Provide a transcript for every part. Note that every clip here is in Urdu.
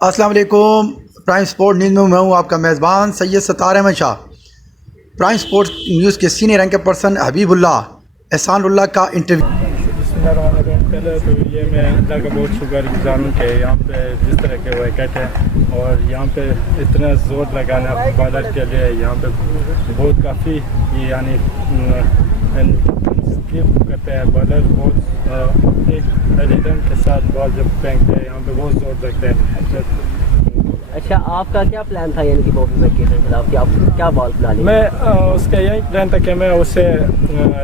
السلام علیکم. پرائم سپورٹ نیوز میں ہوں آپ کا میزبان سید ستار Ahmad Shah. Prime support news کے سینئر اینکر پرسن حبیب اللہ احسان اللہ کا انٹرویو. بسم اللہ الرحمن الرحیم. پہلے تو یہ میں اللہ کا بہت شکر گزار ہوں کہ یہاں پہ جس طرح کے وکٹ ہے اور یہاں پہ اتنا زور لگانا بالر کے لیے یہاں پہ بہت کافی یعنی اسکپ کرتے ہیں بالر بہت اپنی ریدم کے ساتھ بال جب پھینکتے ہیں یہاں پہ بہت زور لگتا ہے. اچھا آپ کا کیا پلان تھا یعنی کہ بابی مکئی کے خلاف کہ آپ کیا بال پلا لیں؟ میں اس کا یہی پلان تھا کہ میں اسے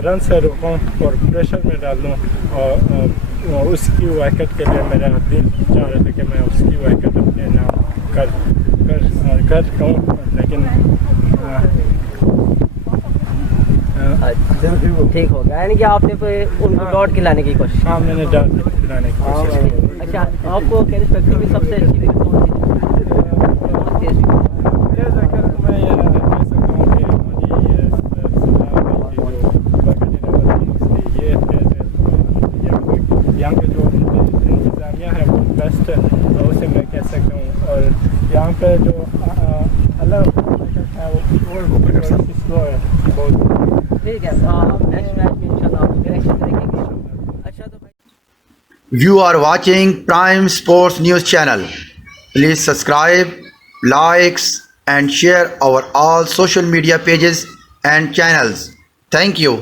رن سے روکوں اور پریشر میں ڈال دوں اور اس کی وکٹ کے لیے میرا دل چاہ رہا تھا کہ میں اس کی وکٹ اپنے نام کر کہوں لیکن ٹھیک ہو گیا یعنی کہ آپ نے ان کو ڈاٹ کھلانے کی کوشش. ہاں میں نے ڈاٹ کھلانے کی کوشش کی. اچھا آپ کو کیرس فیکٹری میں سب سے اچھی وکٹ کون سی؟ میں یہ کہہ سکتا ہوں کہ یہاں پہ جو انتظامیہ ہے وہ بیسٹ ہے اسے میں کہہ سکتا ہوں. اور یہاں پہ جو الگ ہے وہ سلو ہے بہت. ٹھیک ہے نیکسٹ میچ میں انشاءاللہ آپ ڈائریکشن کریں گے. اچھا تو You are watching Prime Sports News channel. Please subscribe, likes and share our all social media pages and channels. Thank you.